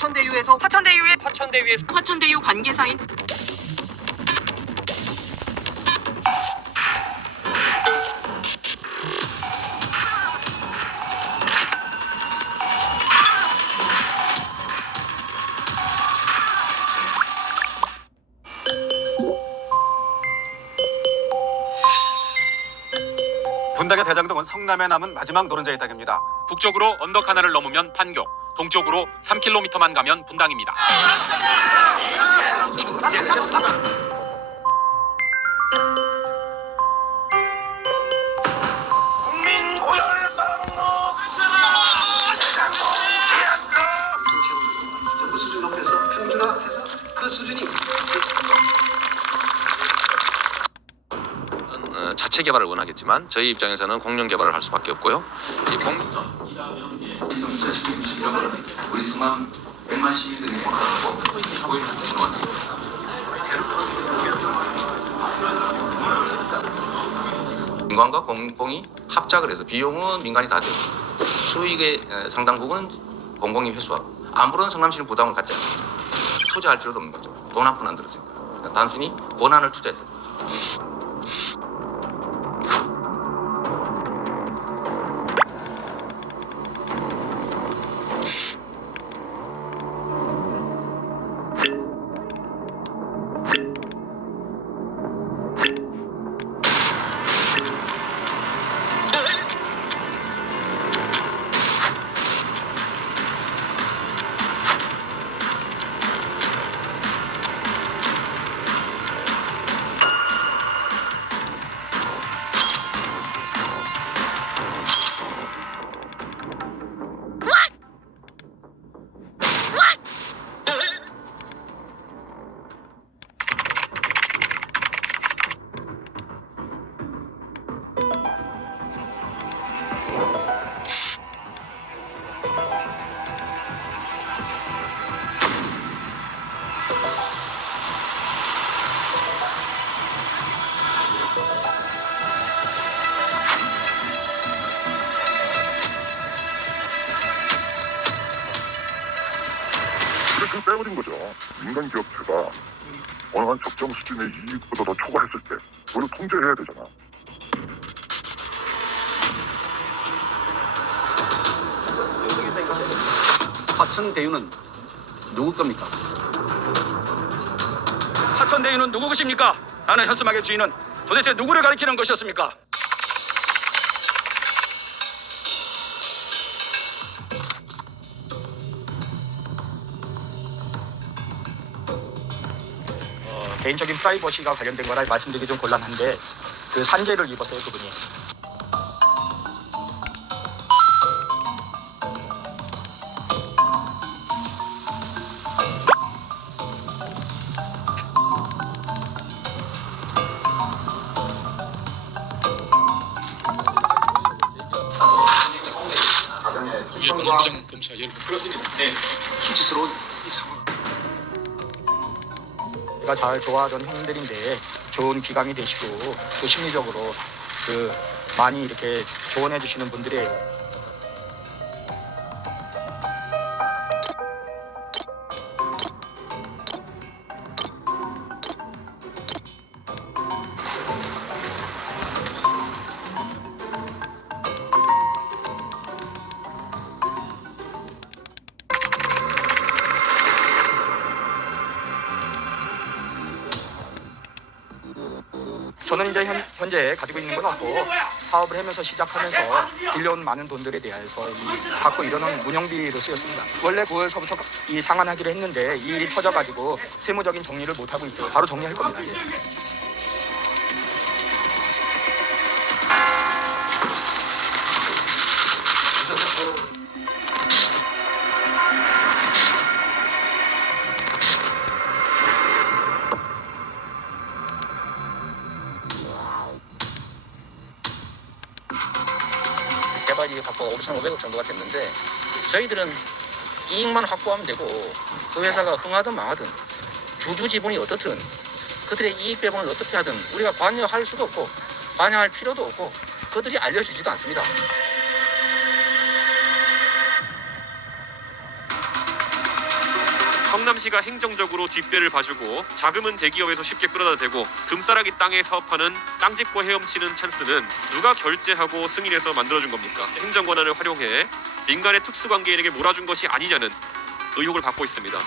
화천대유에서 화천대유의 화천대유에서 화천대유 관계사인 분당의 대장동은 성남에 남은 마지막 노른자의 땅입니다. 북쪽으로 언덕 하나를 넘으면 판교, 동쪽으로 3km만 가면 분당입니다. 정부 수준 높여서 평준화 해서 그 수준이 자체 개발을 원하겠지만 저희 입장에서는 공룡 개발을 할 수밖에 없고요. 이 공룡 우리 성남 100만 시민들이 민간과 공공이 합작을 해서 비용은 민간이 다 되고 수익의 에, 상당 부분은 공공이 회수하고 아무런 성남시는 부담을 갖지 않습니다. 투자할 필요도 없는 거죠. 돈 한 푼 안 들었으니까. 단순히 권한을 투자했어요. 그래서 빼버린 거죠. 민간 기업체가 어느 한 적정 수준의 이익보다 더 초과했을 때 그걸 통제해야 되잖아. 화천대유는 누구 겁니까? 화천대유는 누구 것입니까? 라는 현수막의 주인은 도대체 누구를 가리키는 것이었습니까? 개인적인 프라이버시가 관련된 거라 말씀드리기 좀 곤란한데 그 산재를 입었어요 그분이. 수치스러운 제가 잘 좋아하던 형들인데 좋은 기감이 되시고 또 심리적으로 그 많이 이렇게 조언해 주시는 분들이에요. 저는 이제 현, 현재 가지고 있는 건 없고 사업을 하면서 시작하면서 빌려온 많은 돈들에 대해서 이 갖고 이러는 운영비로 쓰였습니다. 원래 9월서부터 이 상환하기로 했는데 이 일이 터져가지고 세무적인 정리를 못 하고 있어요. 바로 정리할 겁니다. 예. 개발이 확보가 5,500억 정도가 됐는데 저희들은 이익만 확보하면 되고 그 회사가 흥하든 망하든 주주 지분이 어떻든 그들의 이익 배분을 어떻게 하든 우리가 관여할 수도 없고 관여할 필요도 없고 그들이 알려주지도 않습니다. 성남시가 행정적으로 뒷배를 봐주고 자금은 대기업에서 쉽게 끌어다 대고 금싸라기 땅에 사업하는 땅집고 헤엄치는 찬스는 누가 결제하고 승인해서 만들어준 겁니까? 행정 권한을 활용해 민간의 특수관계인에게 몰아준 것이 아니냐는 의혹을 받고 있습니다.